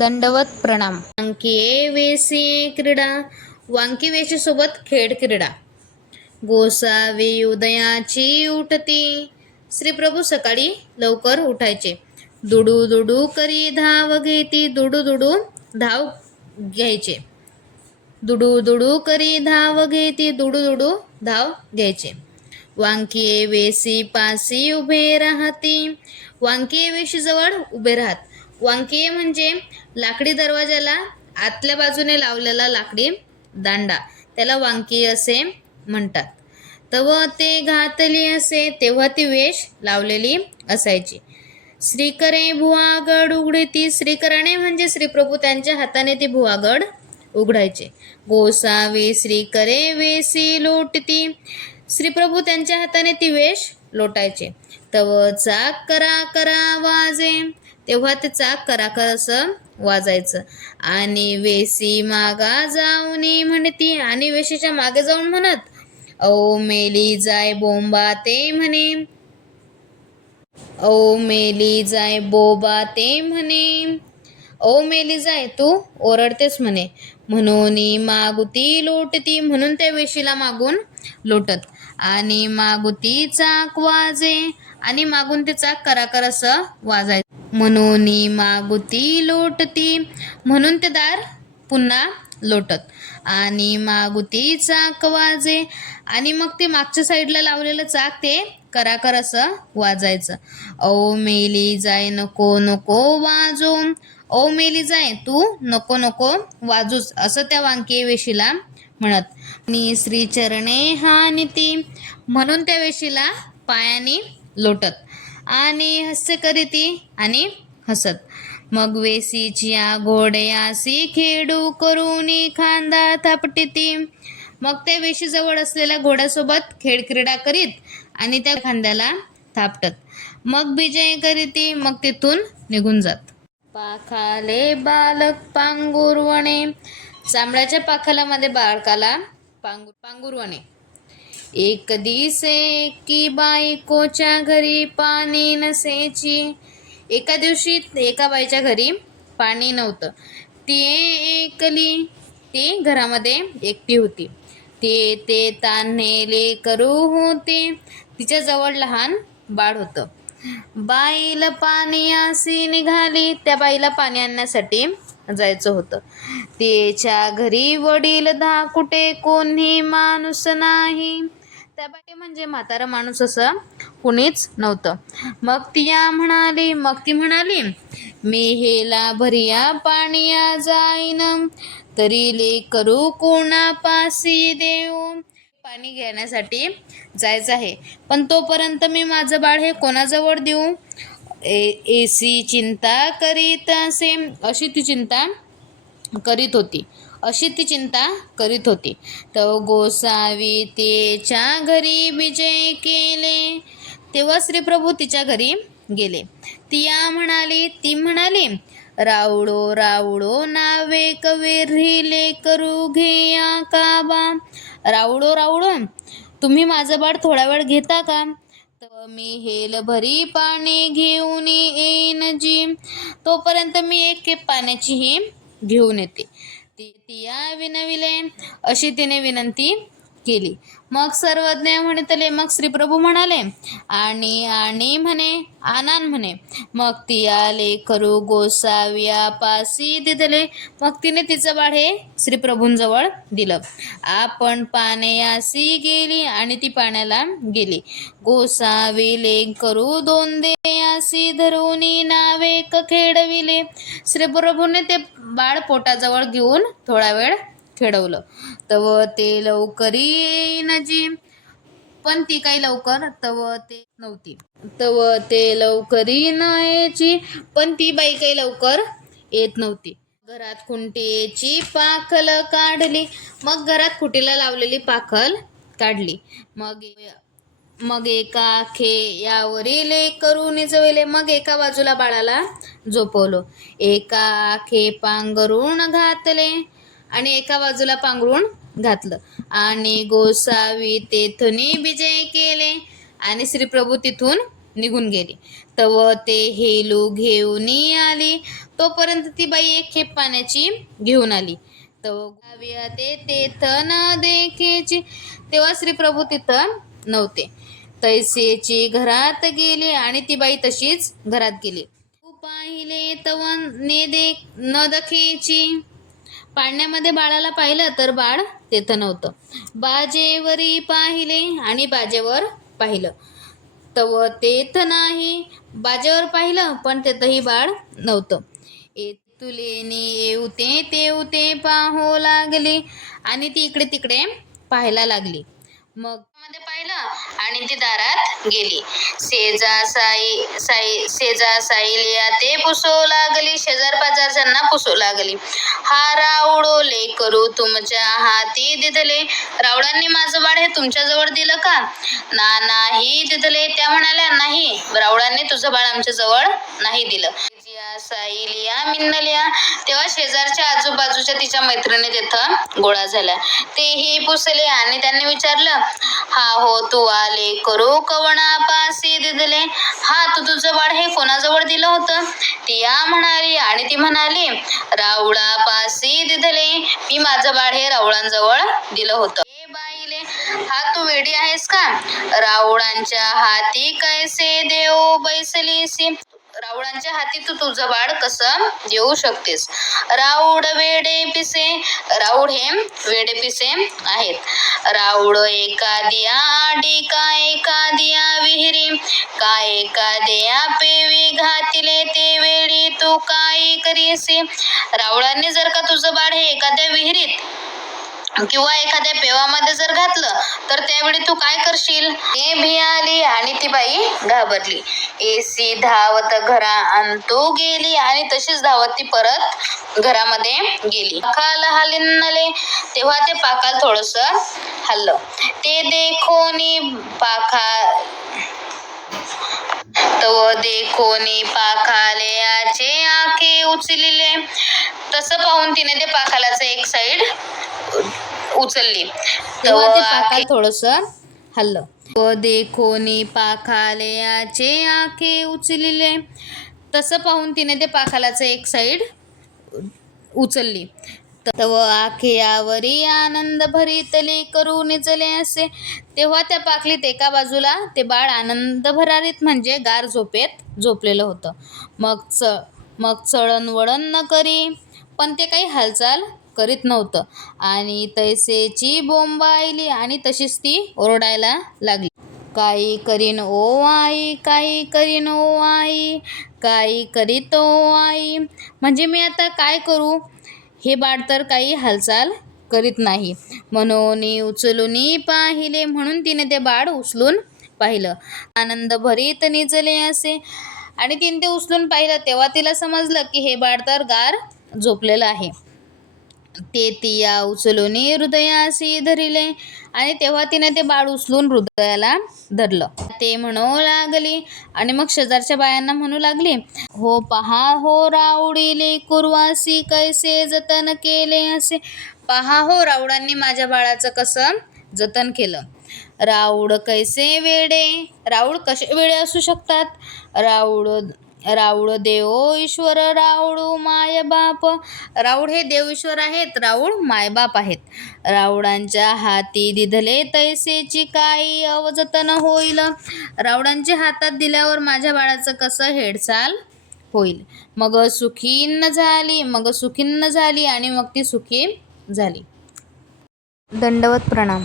दंडवत प्रणाम. वांकी वेसी क्रीडा, वांकी वेशीसोबत खेळ क्रीडा. गोसावी उदयाची उठती, श्रीप्रभू सकाळी लवकर उठायचे. दुडू दुडू करी धाव घेती, दुडू दुडू धाव घ्यायचे. दुडू दुडू करी धाव घेती, दुडू दुडू धाव घ्यायचे. वांकी वेसी पासी उभे राहती, वांकी वेशीजवळ उभे राहत. वांकी म्हणजे लाकडी दरवाजाला आतल्या बाजूने लावलेला लाकडी दांडा, त्याला वांकी असे म्हणतात. तव ते घातली असे, तेव्हा ती वेश लावलेली असायची. श्रीकरे भुवागड उघडती, श्रीकराने म्हणजे श्रीप्रभू त्यांच्या हाताने ती भुवागड उघडायचे. गोसावी श्रीकरे वेसी लोटती, श्रीप्रभू त्यांच्या हाताने ती वेश लोटायचे. तव चाक करा करा वाजे, तेव्हा ते चाक करा कर असं वाजायचं. आणि वेसी मागा जाऊनी म्हणती, आणि वेशीच्या मागे जाऊन म्हणत, ओ मेली जाय बोंबा ते म्हणे, ओ मेली जाय बोबा ते म्हणे, ओ मेली जाय तू ओरडतेस म्हणे. म्हणून मागुती लोटती, म्हणून त्या वेशीला मागून लोटत. आणि मागुती चाक वाजे, आणि मागून ते चाक कराकर असं वाजायचं. म्हणून मागुती लोटती, म्हणून ते दार पुन्हा लोटत. आणि मागुती चाक वाजे, आणि मग ते मागच्या साईडला लावलेलं चाक ते कराकर असं वाजायचं. ओ मेली जाय नको नको वाजो, ओ मेली जाय तू नको नको वाजूच, असं त्या वांकी वेशीला म्हणत. आणि श्रीचरणे हानिती, म्हणून त्या वेशीला पायाने लोटत. आणि हास्य करीती, आणि हसत. मग वेशीच्या घोड्यासी खेळू करूनी खांदा थापटिती, मग त्या वेशीजवळ असलेल्या घोड्यासोबत खेळ क्रीडा करीत आणि त्या खांद्याला थापटत. मग विजय करीती, मग तिथून निघून जात. पाखाले बालक पांगुरवणे, चांबड्याच्या पाखालामध्ये बाळकाला पांगुरवणे. एक दिसे एकी बायकोच्या घरी पाणी नसेची, एका दिवशी एका बाईच्या घरी पाणी नव्हतं. ती एकली, ती घरामध्ये एकटी होती. ते तान्हेले करू होते, तिच्याजवळ लहान बाळ होतं. बाईला पाणी आसी निघाली, त्या बाईला पाणी आणण्यासाठी जायचं होतं. तिच्या घरी वडील धाकुटे, कोणी माणूस नाही. त्या बाई म्हणजे म्हातारा माणूस असं कुणीच नव्हतं. मग ती म्हणाली, मी हेला भरिया पाणीया जाईन, तरी लेकरू कोणापासी देऊ. पाणी घेण्यासाठी जायचं आहे, पण तोपर्यंत मी माझं बाळ हे कोणाजवळ देऊ. एसी चिंता करीत असे, अशी ती चिंता करीत होती. तर गोसावी तिच्या घरी विजय केले, तेव्हा श्रीप्रभू तिच्या घरी गेले. ती म्हणाली, रावळो रावळो नावे कवेरिले करू घेया काबा. रावळो रावळो, तुम्ही माझं बाळ थोडा वेळ घेता का. तर मी हेल भरी पाणी घेऊन येईन जी, तोपर्यंत मी एक खेप पाण्याचीही घेऊन येते. तिया विनविले, अशी तिने विनंती केली. मग सर्वज्ञ म्हणतले, मग श्रीप्रभू म्हणाले, आणि म्हणे आनान म्हणे. मग तिया लेकरू गोसाव्या पासी दिदले, मग तिने तिचं बाळ हे श्रीप्रभूंजवळ दिलं. आपण पाण्यासी गेली, आणि ती पाण्याला गेली. गोसावी लेकरू दोन देयासी धरूनी नावे खेळविले, श्रीप्रभूने ते बाळ पोटाजवळ घेऊन थोडा वेळ खेळवलं. तव ते लवकरी येईन जी, पण ती काही लवकर तव ते लवकरी न यायची, पण ती बाई काही लवकर येत नव्हती. घरात खुंटीची पाखल काढली, मग घरात खुटीला लावलेली पाखल काढली. मग एका खेयावरी लेकरू निजविले, मग एका बाजूला बाळाला झोपवलं. एका खे पांघरून घातले, आणि एका बाजूला पांघरून घातलं. आणि गोसावी तेथुनी विजय केले, आणि श्रीप्रभू तिथून निघून गेली. तव ते हेलू घेऊन आली, तोपर्यंत ती बाई एक खेप पाण्याची घेऊन आली. तव गाविया ते तेथ न देखेची, तेव्हा श्रीप्रभू तिथं नव्हते. तैसेची घरात गेली आणि ती बाई तशीच घरात गेली. पाहिले तव न दखेची, पाळण्यामध्ये बाळाला पाहिलं तर बाळ तेथं नव्हतं. बाजेवरी पाहिले आणि बाजेवर पाहिलं तव तेथ नाही, बाजेवर पाहिलं पण तेथंही बाळ नव्हतं. तुलेनी येऊते तेवते पाहो लागली, आणि ती इकडे तिकडे पाहायला लागली. मग मध्ये पाहिलं आणि ती दारात गेली. शेजा साईलिया ते पुसू लागली, शेजार पाजारच्यांना पुसू लागली. हा रावडो लेकरू तुमच्या हाती दिधले, रावडांनी माझं बाळ हे तुमच्या जवळ दिलं का? नाही दिधले, त्या म्हणाल्या नाही, रावडांनी तुझं बाळ आमच्या जवळ नाही दिलं. साईलिया मिन्नल्या, तेव्हा शेजारच्या आजूबाजूच्या तिच्या मैत्रिणी तिथं गोळा झाल्या. तेही पुसले आणि त्यांनी विचारलं, हा हो तू आले करू कवणा पासी दिदले, हा तू तुझं बाळ हे कोणाजवळ दिलं होतं? ती या म्हणाली आणि ती म्हणाली, रावळा पासी दिदले, मी माझं बाळ हे रावळांजवळ दिलं होतं. हे बाईले, हा तू वेडी आहेस का? रावळांच्या हाती कैसे देऊ बैसलीसी, रावळांच्या हाती तू तुझं बाळ कसं देऊ शकतेस? राऊड वेडे पिसे, राऊड हे वेडे पिसे आहेत. राऊड एखाद्या आडी का एखाद्या विहिरी, का एखाद्या पेवी घातिले ते वेळी तू काय करीसी, रावळांनी जर का तुझं बाळ हे एखाद्या विहिरीत किंवा एखाद्या पेवामध्ये जर घातलं तर त्यावेळी तू काय करशील? ते भियाली आणि ती बाई घाबरली. एसी धावत घरा अंतू गेली आणि तशीच धावत ती परत घरामध्ये गेली. पाखाल हालिनले, तेव्हा ते पाखाल थोडस हल्लं. ते देखोनी पाखालयाचे आखे उचलिले, तसं पाहून तिने ते पाखालाचं एक साईड उचलली. तेव्हा ते पाखाल थोडस हल्लं. देखोनी पाखालयाचे आखे उचलिले, तसं पाहून तिने ते पाखालाचं एक साईड उचलली. तव आखेयावरी आनंद भरितले करू निजले असे, तेव्हा त्या पाखलीत एका बाजूला ते बाळ आनंद भरारीत म्हणजे गार झोपेत झोपलेलं होतं. मग चळण वळण न करी, पण ते काही हालचाल करीत नव्हतं. आणि तैसेची बोंबायली, आणि तशीच ती ओरडायला लागली. काही करीन ओ आई, काही करीन ओ आई, काही करीत ओ आई, म्हणजे मी आता काय करू, हे बाळ तर काही हालचाल करीत नाही. म्हणून उचलून पाहिले, म्हणून तिने ते बाळ उचलून पाहिलं. आनंद भरीत निजले असे, आणि तिने ते उचलून पाहिलं तेव्हा तिला समजलं की हे बाळ तर गार झोपलेलं आहे. ते तिया उचलून हृदयासी धरिले, आणि तेव्हा तिने ते बाळ उचलून हृदयाला धरलं. ते म्हणू लागली, आणि मग शेजारच्या बायांना म्हणू लागली, हो पहा हो रावडीले कुरवासी कैसे जतन केले असे, पहा हो रावडांनी माझ्या बाळाचं कसं जतन केलं. राऊड कैसे वेडे, राऊड कसे वेडे असू शकतात? राऊड देव ईश्वर, राऊडू माय बाप, राऊड हे देव ईश्वर आहेत, राऊड मायबाप आहेत. राऊडांच्या हाती दिधले तैसेची काही अवजतन होईल, राऊडांच्या हातात दिल्यावर माझ्या बाळाचं कसं हेडचाल होईल. मग सुखीन झाली आणि मग ती सुखी झाली. दंडवत प्रणाम.